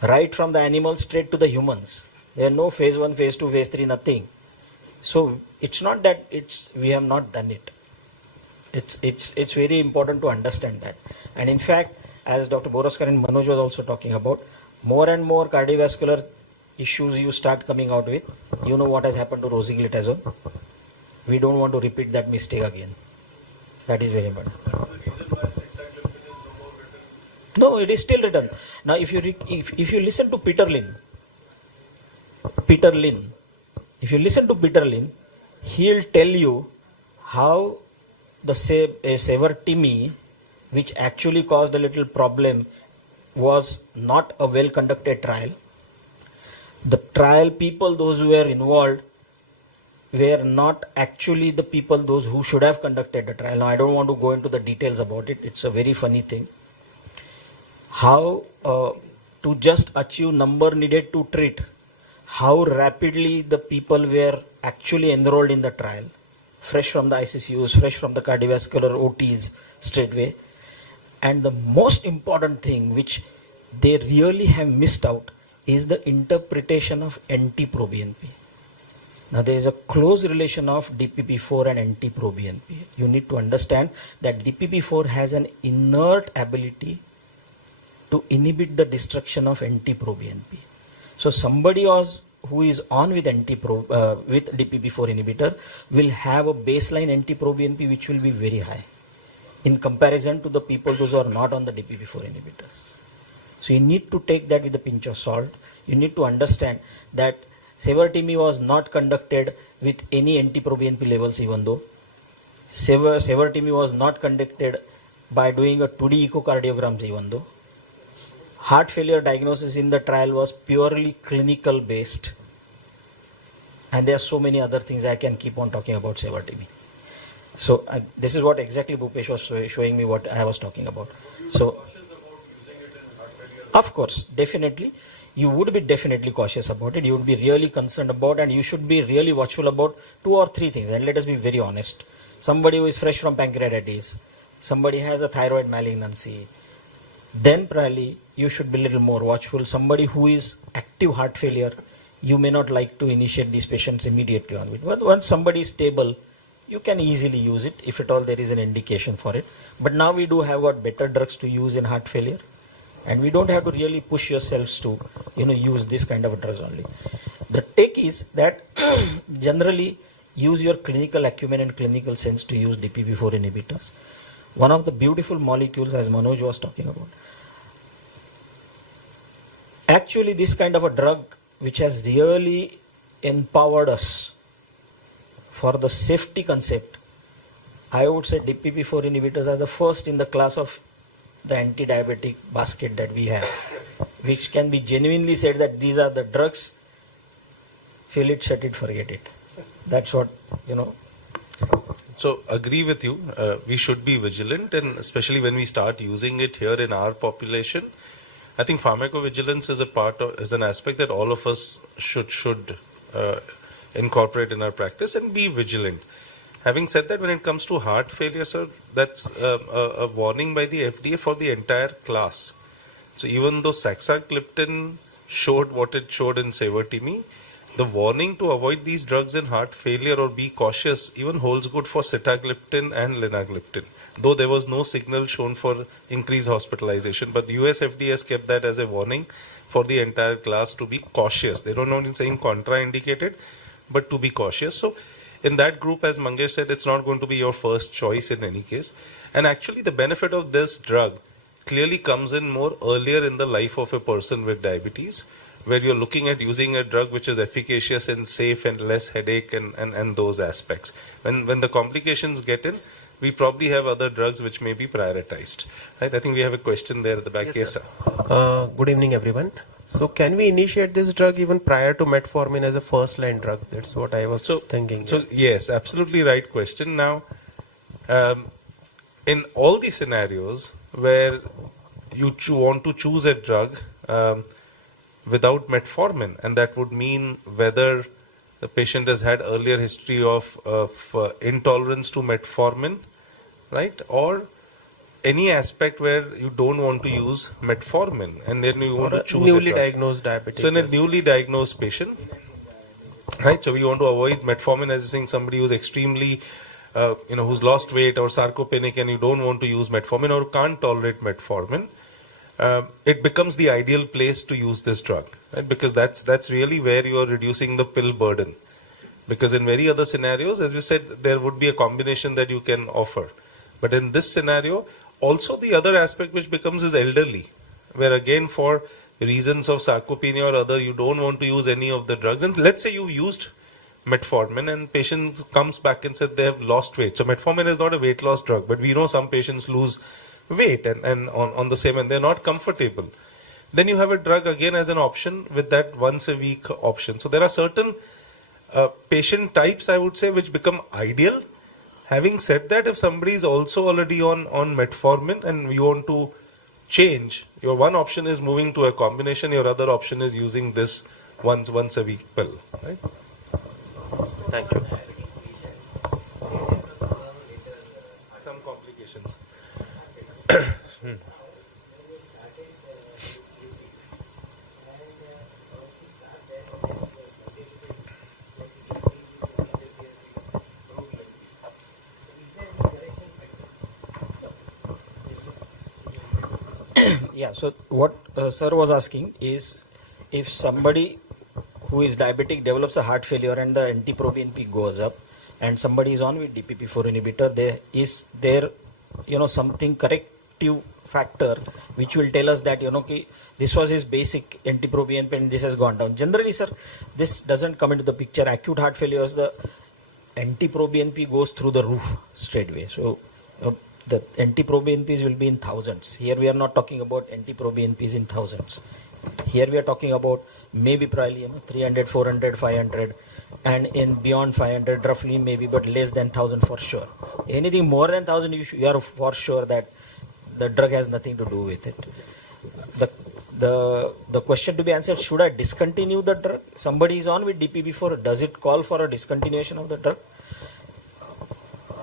Right from the animals straight to the humans. There are no phase 1, phase 2, phase 3, nothing. So it's not that we have not done it. It's very important to understand that. And in fact, as Dr. Bhoraskar and Manoj was also talking about, more and more cardiovascular issues you start coming out with. You know what has happened to rosiglitazone. We don't want to repeat that mistake again. That is very important. No, it is still written. Now, if you listen to Peter Lynn, if you listen to Peter Lynn, he'll tell you how the severtimi, which actually caused a little problem, was not a well conducted trial. The trial people, those who were involved, were not actually the people, those who should have conducted the trial. Now, I don't want to go into the details about it. It's a very funny thing. How to just achieve number needed to treat, how rapidly the people were actually enrolled in the trial, fresh from the ICCUs, fresh from the cardiovascular OTs straightway. And the most important thing which they really have missed out is the interpretation of NT-proBNP. Now there is a close relation of DPP-4 and NT-proBNP. You need to understand that DPP-4 has an inert ability to inhibit the destruction of NT-proBNP. So somebody who is on with with DPP-4 inhibitor will have a baseline NT-proBNP which will be very high in comparison to the people those who are not on the DPP-4 inhibitors. So you need to take that with a pinch of salt. You need to understand that severtimi was not conducted with any NT-proBNP levels, even though severtimi was not conducted by doing a 2D echocardiograms, even though heart failure diagnosis in the trial was purely clinical based. And there are so many other things I can keep on talking about severtimi. So this is what exactly Bhupesh was showing me what I was talking about. So, of course, definitely, you would be definitely cautious about it. You would be really concerned about, and you should be really watchful about 2 or 3 things. And let us be very honest. Somebody who is fresh from pancreatitis, somebody has a thyroid malignancy, then probably you should be a little more watchful. Somebody who is active heart failure, you may not like to initiate these patients immediately on it. But once somebody is stable, you can easily use it if at all there is an indication for it. But now we do have got better drugs to use in heart failure, and we don't have to really push yourselves to use this kind of drugs only. The take is that generally use your clinical acumen and clinical sense to use DPP-4 inhibitors. One of the beautiful molecules, as Manoj was talking about, actually this kind of a drug which has really empowered us for the safety concept, I would say DPP-4 inhibitors are the first in the class of the anti-diabetic basket that we have, which can be genuinely said that these are the drugs, fill it, shut it, forget it. That's what, So agree with you. We should be vigilant, and especially when we start using it here in our population, I think pharmacovigilance is an aspect that all of us should incorporate in our practice and be vigilant. Having said that, when it comes to heart failure, sir, that's a warning by the FDA for the entire class. So even though saxagliptin showed what it showed in severtimi, the warning to avoid these drugs in heart failure or be cautious even holds good for sitagliptin and linagliptin. Though there was no signal shown for increased hospitalization, but US FDA has kept that as a warning for the entire class to be cautious. They don't only saying contraindicated, but to be cautious. So in that group, as Mangesh said, it's not going to be your first choice in any case. And actually the benefit of this drug clearly comes in more earlier in the life of a person with diabetes, where you're looking at using a drug which is efficacious and safe and less headache and those aspects. When the complications get in, we probably have other drugs which may be prioritized. Right? I think we have a question there at the back. Yes, sir. Good evening, everyone. So can we initiate this drug even prior to metformin as a first line drug? That's what I was thinking. So yes, absolutely right question. Now, in all the scenarios where you want to choose a drug without metformin, and that would mean whether the patient has had earlier history of intolerance to metformin, right, or any aspect where you don't want to use metformin, and then you want to choose newly diagnosed diabetic. So in a newly diagnosed patient, right, so we want to avoid metformin, as saying somebody who's extremely who's lost weight or sarcopenic, and you don't want to use metformin or can't tolerate metformin, it becomes the ideal place to use this drug, right? Because that's really where you are reducing the pill burden. Because in many other scenarios, as we said, there would be a combination that you can offer. But in this scenario, also the other aspect which becomes is elderly, where again for reasons of sarcopenia or other, you don't want to use any of the drugs. And let's say you used metformin, and patient comes back and said they have lost weight. So metformin is not a weight loss drug, but we know some patients lose weight and on the same, and they're not comfortable. Then you have a drug again as an option with that once a week option. So there are certain patient types, I would say, which become ideal. Having said that, if somebody is also already on metformin and we want to change, your one option is moving to a combination, your other option is using this once a week pill, right? Thank you. Some complications. Yeah, so what sir was asking is, if somebody who is diabetic develops a heart failure and the NT-proBNP goes up, and somebody is on with DPP-4 inhibitor, is there something corrective factor which will tell us that this was his basic NT-proBNP and this has gone down? Generally, sir, this doesn't come into the picture. Acute heart failures, the NT-proBNP goes through the roof straightway. So the NT-proBNPs will be in thousands. Here we are not talking about NT-proBNPs in thousands. Here we are talking about maybe probably 300, 400, 500, and in beyond 500 roughly maybe, but less than 1000 for sure. Anything more than 1000, you are for sure that the drug has nothing to do with it. The question to be answered: should I discontinue the drug? Somebody is on with DPP-4. Does it call for a discontinuation of the drug?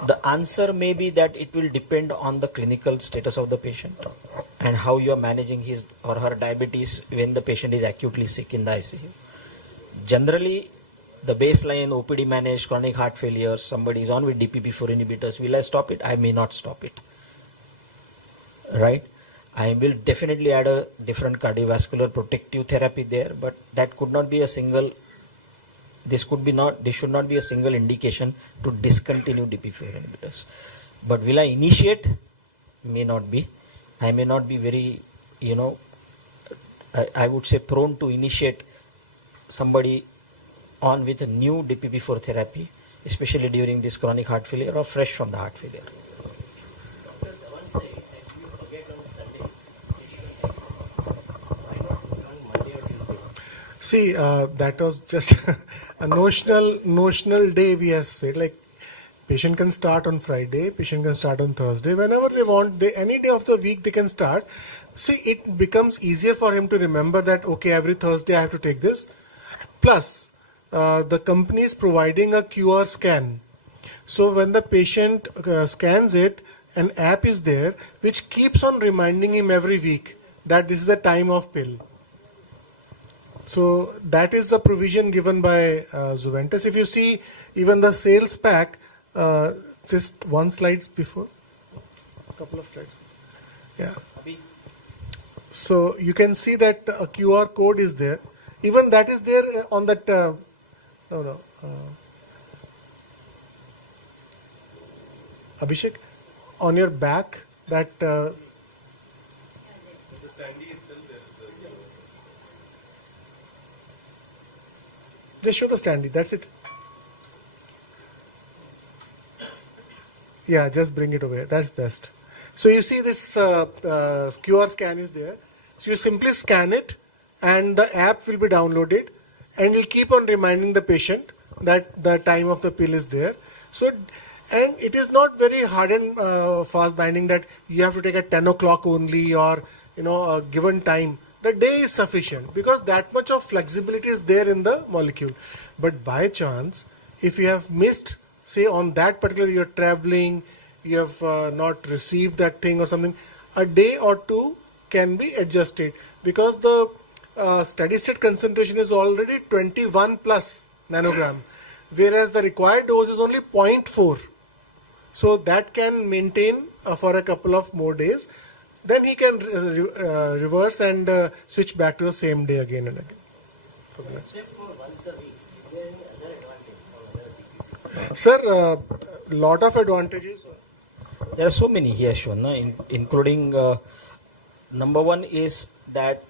The answer may be that it will depend on the clinical status of the patient and how you are managing his or her diabetes when the patient is acutely sick in the ICU. Generally, the baseline OPD managed chronic heart failure, somebody is on with DPP-4 inhibitors. Will I stop it? I may not stop it. Right? I will definitely add a different cardiovascular protective therapy there, but that could not be a single. This should not be a single indication to discontinue DPP-4 inhibitors. But will I initiate? May not be. I may not be very, I would say prone to initiate somebody on with a new DPP-4 therapy, especially during this chronic heart failure or fresh from the heart failure. See, that was just a notional day we have said. Like, patient can start on Friday, patient can start on Thursday, whenever they want. Any day of the week they can start. See, it becomes easier for him to remember that, okay, every Thursday I have to take this. Plus, the company is providing a QR scan. So when the patient scans it, an app is there which keeps on reminding him every week that this is the time of pill. So that is the provision given by Zuventus. If you see even the sales pack, just one slide before, a couple of slides. Yeah. So you can see that a QR code is there. Even that is there on that. Abhishek, on your back, that. Just show the standee, that's it. Yeah, just bring it over, that's best. So you see this QR scan is there. So you simply scan it and the app will be downloaded and will keep on reminding the patient that the time of the pill is there. So, and it is not very hard and fast binding that you have to take at 10 o'clock only or a given time. The day is sufficient because that much of flexibility is there in the molecule. But by chance, if you have missed, say on that particular, you're traveling, you have not received that thing or something, a day or two can be adjusted because the steady state concentration is already 21 plus nanogram, whereas the required dose is only 0.4. So that can maintain for a couple of more days. Then he can reverse and switch back to the same day again and again. Except for once a week, is there any other advantage? Sir, lot of advantages. There are so many here shown, including number one is that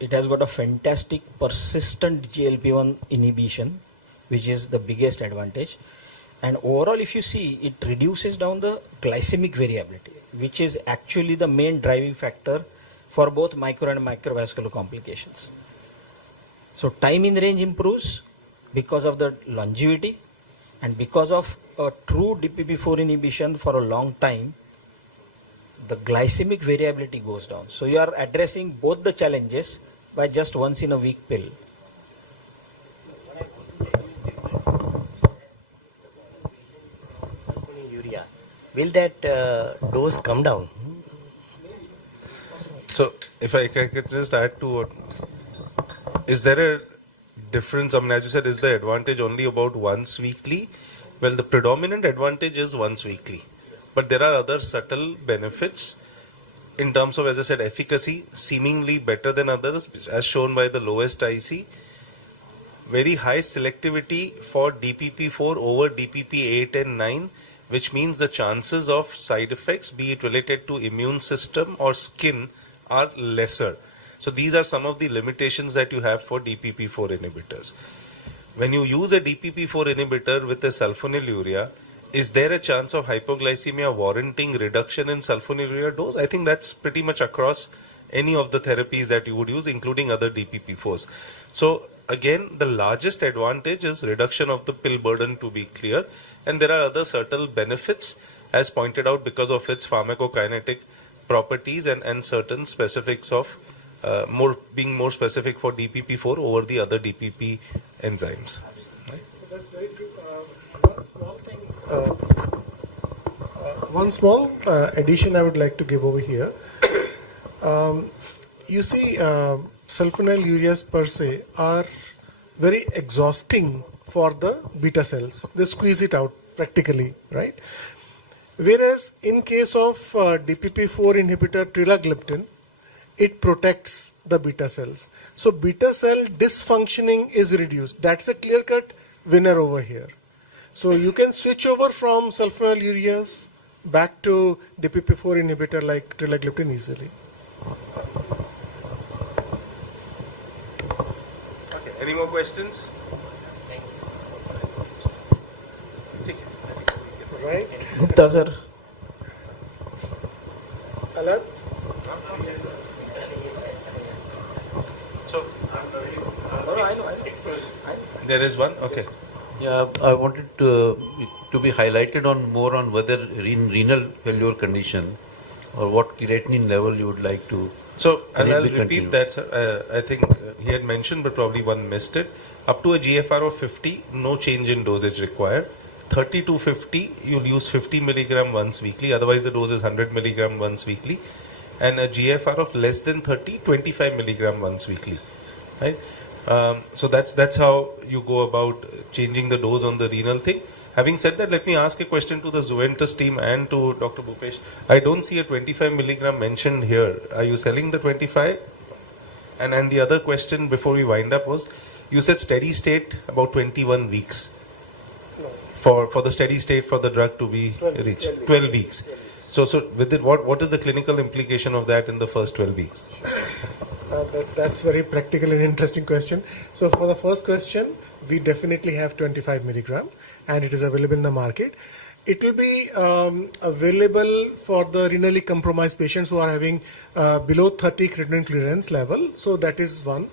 it has got a fantastic persistent GLP-1 inhibition, which is the biggest advantage. And overall, if you see, it reduces down the glycemic variability, which is actually the main driving factor for both micro and microvascular complications. So time in range improves because of the longevity, and because of a true DPP-4 inhibition for a long time, the glycemic variability goes down. So you are addressing both the challenges by just once in a week pill. Urea. Will that dose come down? So if I could just add to what, is there a difference? I mean, as you said, is the advantage only about once weekly? Well, the predominant advantage is once weekly, but there are other subtle benefits in terms of, as I said, efficacy, seemingly better than others, as shown by the lowest IC. Very high selectivity for DPP4 over DPP8 and 9, which means the chances of side effects, be it related to immune system or skin, are lesser. So these are some of the limitations that you have for DPP4 inhibitors. When you use a DPP4 inhibitor with a sulfonylurea, is there a chance of hypoglycemia warranting reduction in sulfonylurea dose? I think that's pretty much across any of the therapies that you would use, including other DPP4s. So again, the largest advantage is reduction of the pill burden, to be clear, and there are other subtle benefits as pointed out because of its pharmacokinetic properties and certain specifics of being more specific for DPP4 over the other DPP enzymes. Right? That's very true. One small addition I would like to give over here. You see, sulfonylureas per se are very exhausting for the beta cells. They squeeze it out practically, right? Whereas in case of DPP4 inhibitor Trelagliptin, it protects the beta cells. So beta cell dysfunctioning is reduced. That's a clear-cut winner over here. So you can switch over from sulfonylureas back to DPP4 inhibitor like Trelagliptin easily. Okay. Any more questions? Right? Gupta sir. Alan? So, there is one? Okay. Yeah, I wanted to be highlighted on more on whether in renal failure condition or what creatinine level you would like to. So, and Can it I'll be repeat continued? that, sir. I think he had mentioned, but probably one missed it. Up to a GFR of 50, no change in dosage required. 30 to 50, you'll use 50 milligram once weekly. Otherwise, the dose is 100 milligram once weekly. And a GFR of less than 30, 25 milligram once weekly. Right? So that's how you go about changing the dose on the renal thing. Having said that, let me ask a question to the Zuventus team and to Dr. Bhupesh. I don't see a 25 milligram mentioned here. Are you selling the 25? And the other question before we wind up was, you said steady state about 21 weeks. For the steady state for the drug to be reached. 12 weeks. So with it, what is the clinical implication of that in the first 12 weeks? That's very practical and interesting question. So for the first question, we definitely have 25 milligram and it is available in the market. It will be available for the renally compromised patients who are having below 30 creatinine clearance level. So that is one.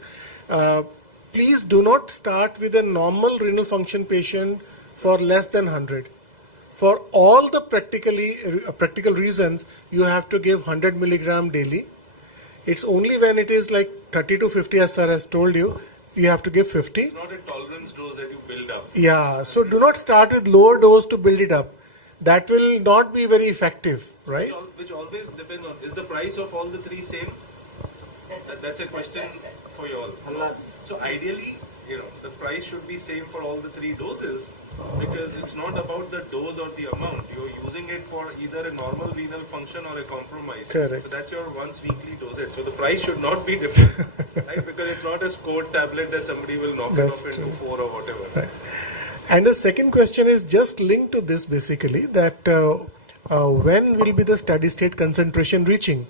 Please do not start with a normal renal function patient for less than 100. For all the practical reasons, you have to give 100 milligram daily. It's only when it is like 30 to 50, as sir has told you, you have to give 50. It's not a tolerance dose that you build up. Yeah, so do not start with lower dose to build it up. That will not be very effective, right? Which always depends on, is the price of all the three same? That's a question for you all. So ideally, the price should be same for all the three doses, because it's not about the dose or the amount. You're using it for either a normal renal function or a compromise. Correct. So that's your once weekly dosage. So the price should not be different, right? Because it's not a scored tablet that somebody will knock it off into 4 or whatever. Right. And the second question is just linked to this basically, that when will be the steady state concentration reaching?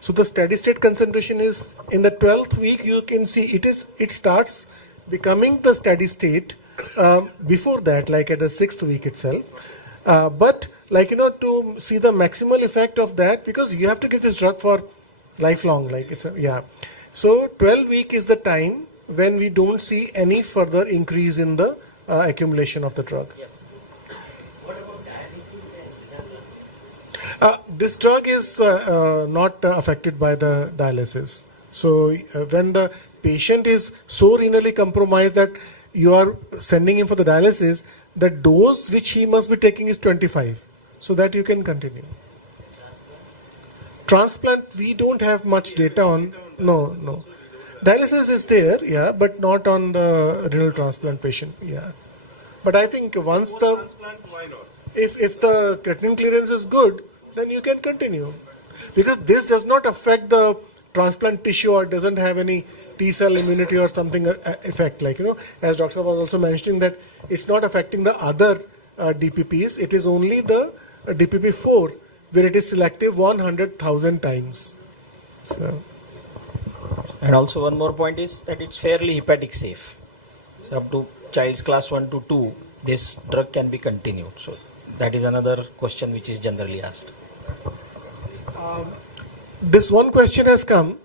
So the steady state concentration is in the 12th week. You can see it starts becoming the steady state before that, like at the 6th week itself. But like, to see the maximal effect of that, because you have to give this drug for lifelong, like So 12 week is the time when we don't see any further increase in the accumulation of the drug. This drug is not affected by the dialysis. So when the patient is so renally compromised that you are sending him for the dialysis, the dose which he must be taking is 25, so that you can continue. Transplant, we don't have much data on. No. Dialysis is there, yeah, but not on the renal transplant patient, yeah. But I think once the, if the creatinine clearance is good, then you can continue. Because this does not affect the transplant tissue or doesn't have any T-cell immunity or something effect, like, as Dr. was also mentioning that it's not affecting the other DPPs, it is only the DPP-4 where it is selective 100,000 times. So. And also one more point is that it's fairly hepatic safe. So up to child's class 1 to 2, this drug can be continued. So that is another question which is generally asked. This one question has come,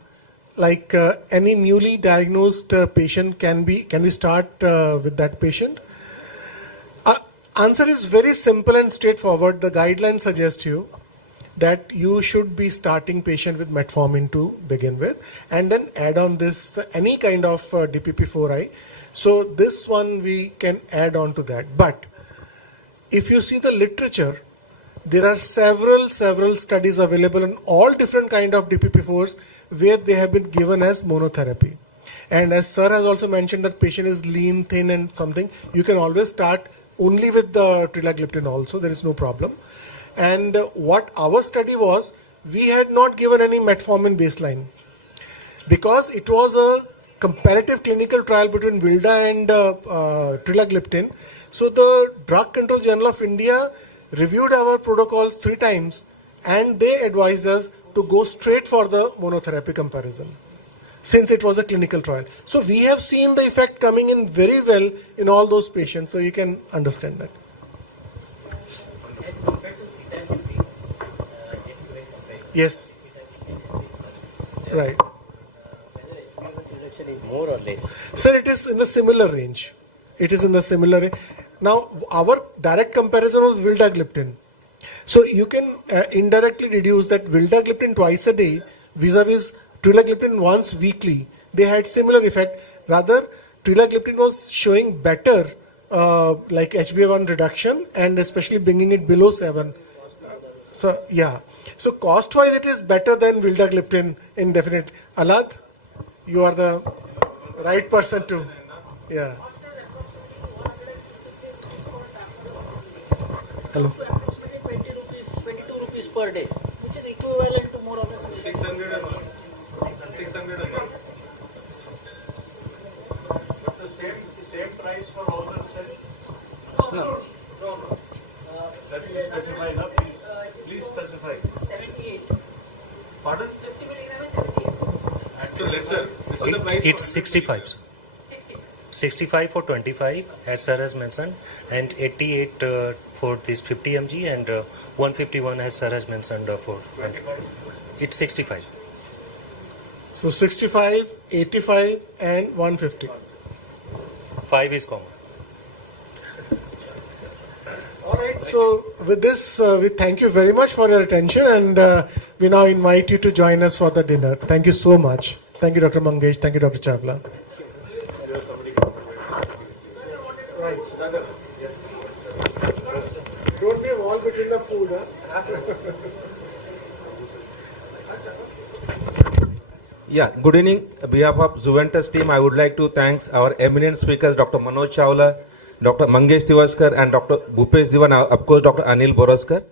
like any newly diagnosed patient, can we start with that patient? Answer is very simple and straightforward. The guidelines suggest you that you should be starting patient with metformin to begin with, and then add on this any kind of DPP-4i. So this one we can add on to that. But if you see the literature, there are several studies available on all different kind of DPP-4s where they have been given as monotherapy. And as sir has also mentioned that patient is lean, thin and something, you can always start only with the Trelagliptin also, there is no problem. And what our study was, we had not given any metformin baseline because it was a comparative clinical trial between Vilda and Trelagliptin. So the Drug Control Journal of India reviewed our protocols 3 times and they advised us to go straight for the monotherapy comparison since it was a clinical trial. So we have seen the effect coming in very well in all those patients, so you can understand that. Yes. Right. More or less? Sir, it is in the similar range. It is in the similar range. Now, our direct comparison was Vildagliptin. So you can indirectly deduce that Vildagliptin twice a day vis-a-vis Trelagliptin once weekly, they had similar effect. Rather, Trelagliptin was showing better like HbA1 reduction and especially bringing it below 7. So yeah. So cost-wise, it is better than Vildagliptin indefinite. Alad, you are the right person to, yeah. Hello. 22 rupees per day, which is equivalent to more or less 600 a month. 600 a month. But the same price for all the cells? No. That is specify, no? Please specify. 78. Pardon? 50 milligram is 78. Actually lesser. This is the price. It's 65. 65 for 25, as sir has mentioned, and 88 for this 50 mg, and 151 as sir has mentioned for. It's 65. So 65, 85 and 150. 5 is common. All right, so with this, we thank you very much for your attention, and we now invite you to join us for the dinner. Thank you so much. Thank you, Dr. Mangesh. Thank you, Dr. Chawla. Right. Don't be a wall between the food, huh? Yeah, good evening. On behalf of Zuventus team, I would like to thank our eminent speakers, Dr. Manoj Chawla, Dr. Mangesh Tiwaskar, and Dr. Bhupesh Dewan, of course, Dr. Anil Bhoraskar.